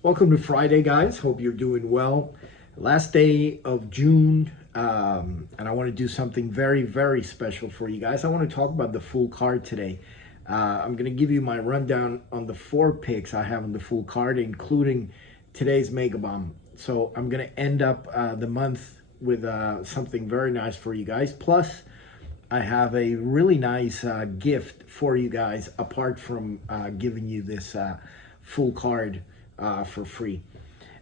Welcome to Friday, guys. Hope you're doing well. Last day of June, and I want to do something very, very special for you guys. I want to talk about the full card today. I'm going to give you my rundown on the 4 picks I have on the full card, including today's MegaBomb. So I'm going to end up the month with something very nice for you guys. Plus, I have a really nice gift for you guys apart from giving you this full card for free.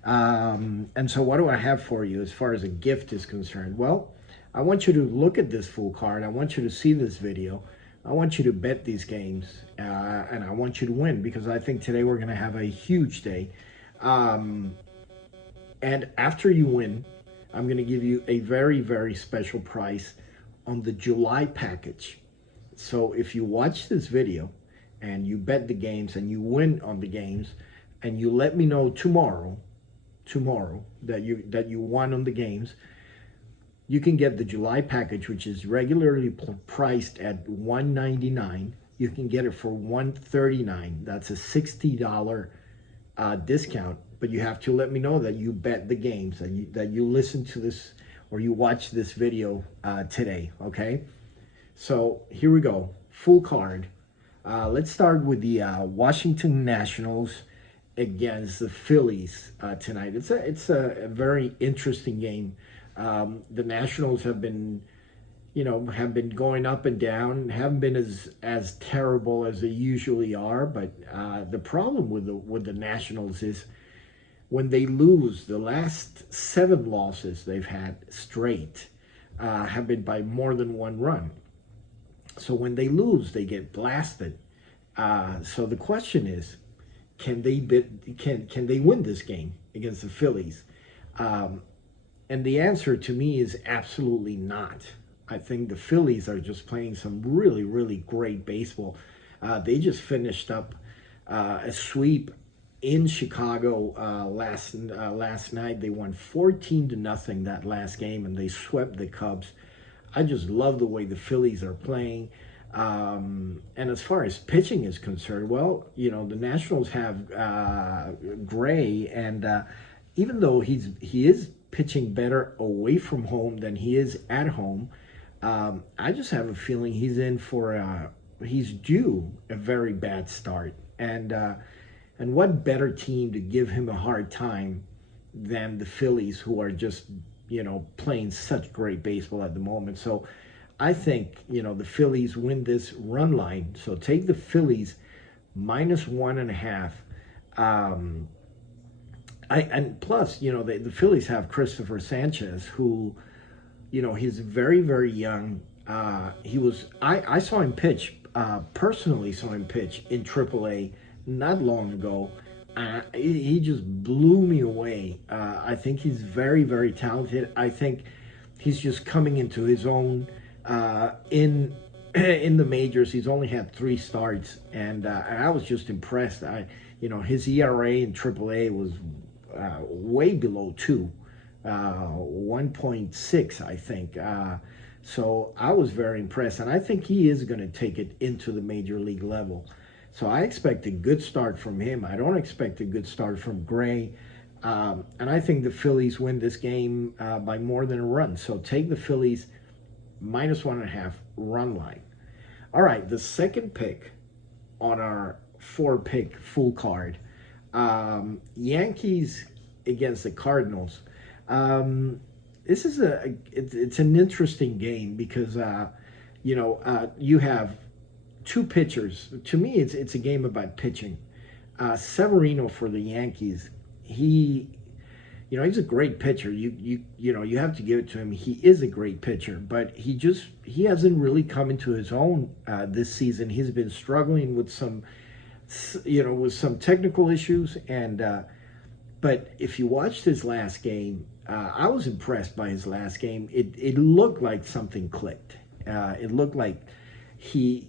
And so, what do I have for you as far as a gift is concerned? Well, I want you to look at this full card. I want you to see this video. I want you to bet these games, and I want you to win because I think today we're going to have a huge day. And after you win, I'm going to give you a very, very special price on the July package. So if you watch this video and you bet the games and you win on the games and you let me know tomorrow that you won on the games, you can get the July package, which is regularly priced at $199. You can get it for $139. That's a $60 discount, but you have to let me know that you bet the games, that you listen to this or you watch this video today, okay? So here we go, full card. Let's start with the Washington Nationals against the Phillies tonight. It's a very interesting game. The Nationals have been going up and down, haven't been as terrible as they usually are. But the problem with the Nationals is when they lose, the last 7 losses they've had straight have been by more than 1 run. So when they lose, they get blasted. So the question is, can they win this game against the Phillies? And the answer to me is absolutely not. I think the Phillies are just playing some really, really great baseball. They just finished up a sweep in Chicago last night. They won 14-0 that last game, and they swept the Cubs. I just love the way the Phillies are playing. And as far as pitching is concerned, well, the Nationals have Gray, and even though he is pitching better away from home than he is at home, I just have a feeling he's due a very bad start. And what better team to give him a hard time than the Phillies, who are just playing such great baseball at the moment. So I think the Phillies win this run line. So take the Phillies -1.5. And plus, the Phillies have Christopher Sanchez, who, he's very, very young. I saw him pitch, personally saw him pitch in AAA not long ago. He just blew me away. I think he's very, very talented. I think he's just coming into his own in the majors. He's only had 3 starts, and I was just impressed. His ERA in AAA was way below 2, 1.6, I think. So I was very impressed, and I think he is going to take it into the major league level. So I expect a good start from him. I don't expect a good start from Gray. And I think the Phillies win this game by more than a run. So take the Phillies -1.5 run line. All right, the second pick on our 4-pick full card, Yankees against the Cardinals. This is it's an interesting game because you have 2 pitchers. To me, it's a game about pitching. Severino for the Yankees, he's a great pitcher. You have to give it to him. He is a great pitcher, but he hasn't really come into his own this season. He's been struggling with some technical issues, and but if you watched his last game, I was impressed by his last game. It looked like something clicked. It looked like he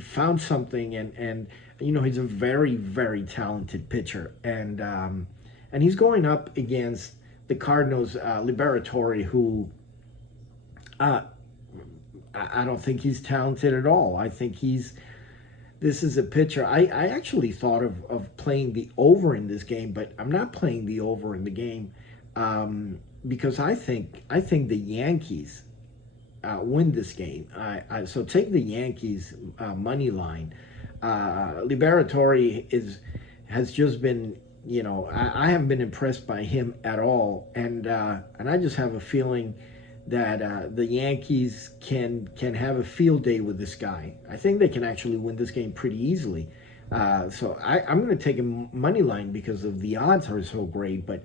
found something, and he's a very, very talented pitcher, and he's going up against the Cardinals Liberatore, who I don't think he's talented at all. I think he's This is a pitcher. I actually thought of playing the over in this game, but I'm not playing the over in the game because I think the Yankees win this game. So take the Yankees money line. Liberatore has just been, I haven't been impressed by him at all, and I just have a feeling that the Yankees can have a field day with this guy. I think they can actually win this game pretty easily. So I'm going to take a money line because of the odds are so great, but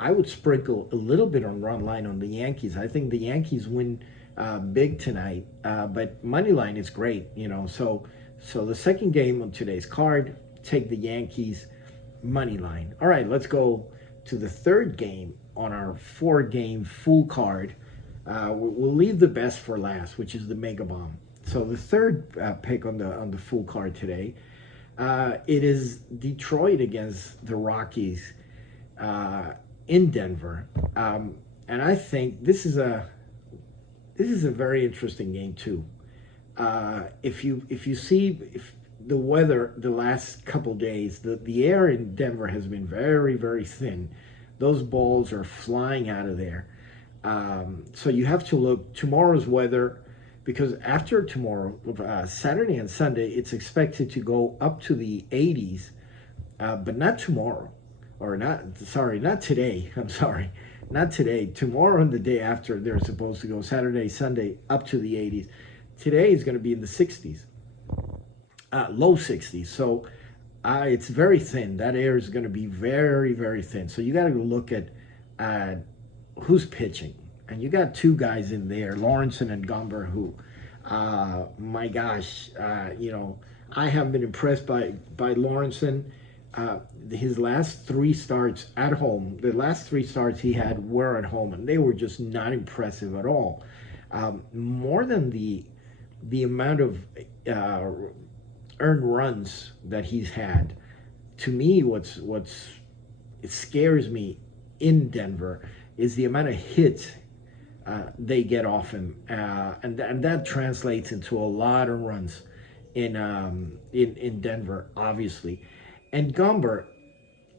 I would sprinkle a little bit on run line on the Yankees. I think the Yankees win big tonight, but money line is great, So the second game on today's card, take the Yankees money line. All right, let's go to the third game on our 4-game full card. We'll leave the best for last, which is the MegaBomb. So the third pick on the full card today, it is Detroit against the Rockies in Denver, and I think this is a very interesting game too. If you see if the weather the last couple days, the air in Denver has been very, very thin. Those balls are flying out of there. So you have to look tomorrow's weather, because after tomorrow, Saturday and Sunday, it's expected to go up to the 80s, but not tomorrow, or not today. I'm sorry, not today. Tomorrow and the day after, they're supposed to go Saturday, Sunday, up to the 80s. Today is going to be in the 60s, low 60s. So it's very thin. That air is going to be very, very thin. So you got to look at who's pitching. And you got two guys in there, Lawrenson and Gumber, who, my gosh, I haven't been impressed by Lawrenson. His last 3 starts at home, the last 3 starts he had were at home, and they were just not impressive at all. More than the amount of earned runs that he's had, to me, it scares me in Denver is the amount of hits they get off him, and that translates into a lot of runs in Denver, obviously. And Gumber,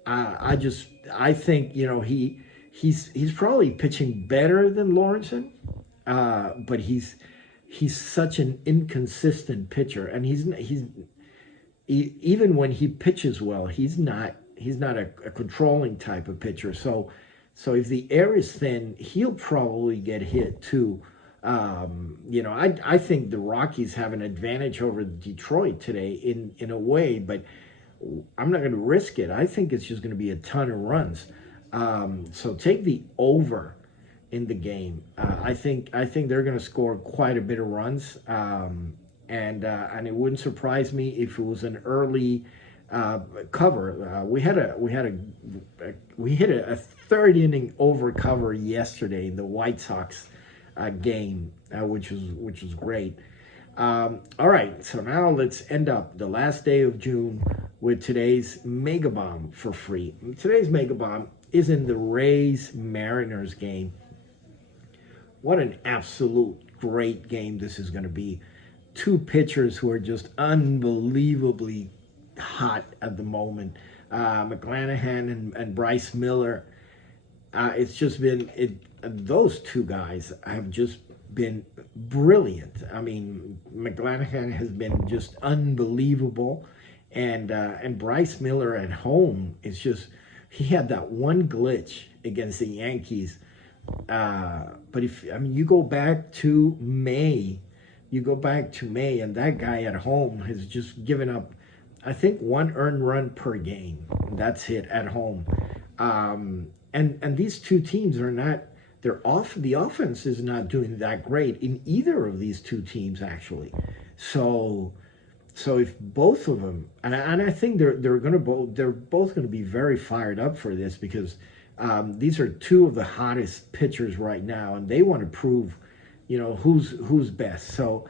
I think he's probably pitching better than Lawrenson, but he's such an inconsistent pitcher, and even when he pitches well, he's not a controlling type of pitcher. So if the air is thin, he'll probably get hit too. I think the Rockies have an advantage over Detroit today in a way, but I'm not going to risk it. I think it's just going to be a ton of runs. So take the over in the game. I think they're going to score quite a bit of runs, and it wouldn't surprise me if it was an early cover. We hit a third inning over cover yesterday in the White Sox game, which was great. All right, so now let's end up the last day of June with today's MegaBomb for free. Today's MegaBomb is in the Rays-Mariners game. What an absolute great game this is going to be. Two pitchers who are just unbelievably hot at the moment. McClanahan and Bryce Miller. It's just been those two guys have just been brilliant. I mean, McClanahan has been just unbelievable, and Bryce Miller at home is just, he had that one glitch against the Yankees. But you go back to May, and that guy at home has just given up, I think, 1 earned run per game. That's it at home. And these two teams are not, the offense is not doing that great in either of these two teams, actually. So if both of them, and I think they're both going to be very fired up for this, because these are two of the hottest pitchers right now, and they want to prove, who's best. So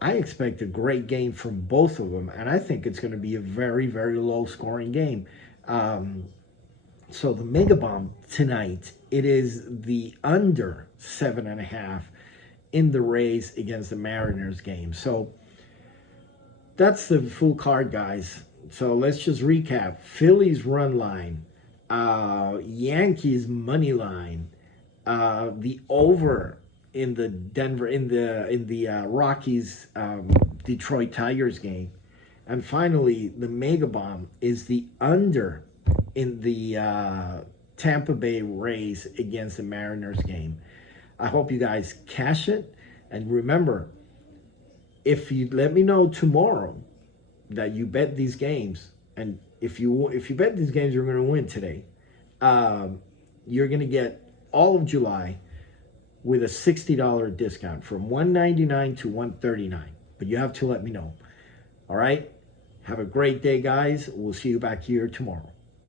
I expect a great game from both of them, and I think it's going to be a very, very low-scoring game. So the MegaBomb tonight, it is the under 7.5 in the Rays against the Mariners game. So that's the full card, guys. So let's just recap. Phillies run line, Yankees money line, the over in the Denver in the Rockies Detroit Tigers game, and finally the mega bomb is the under in the Tampa Bay Rays against the Mariners game. I hope you guys cash it, and remember, if you let me know tomorrow that you bet these games, and if you bet these games, you're going to win today. You're going to get all of July with a $60 discount from $199 to $139. But you have to let me know. All right. Have a great day, guys. We'll see you back here tomorrow.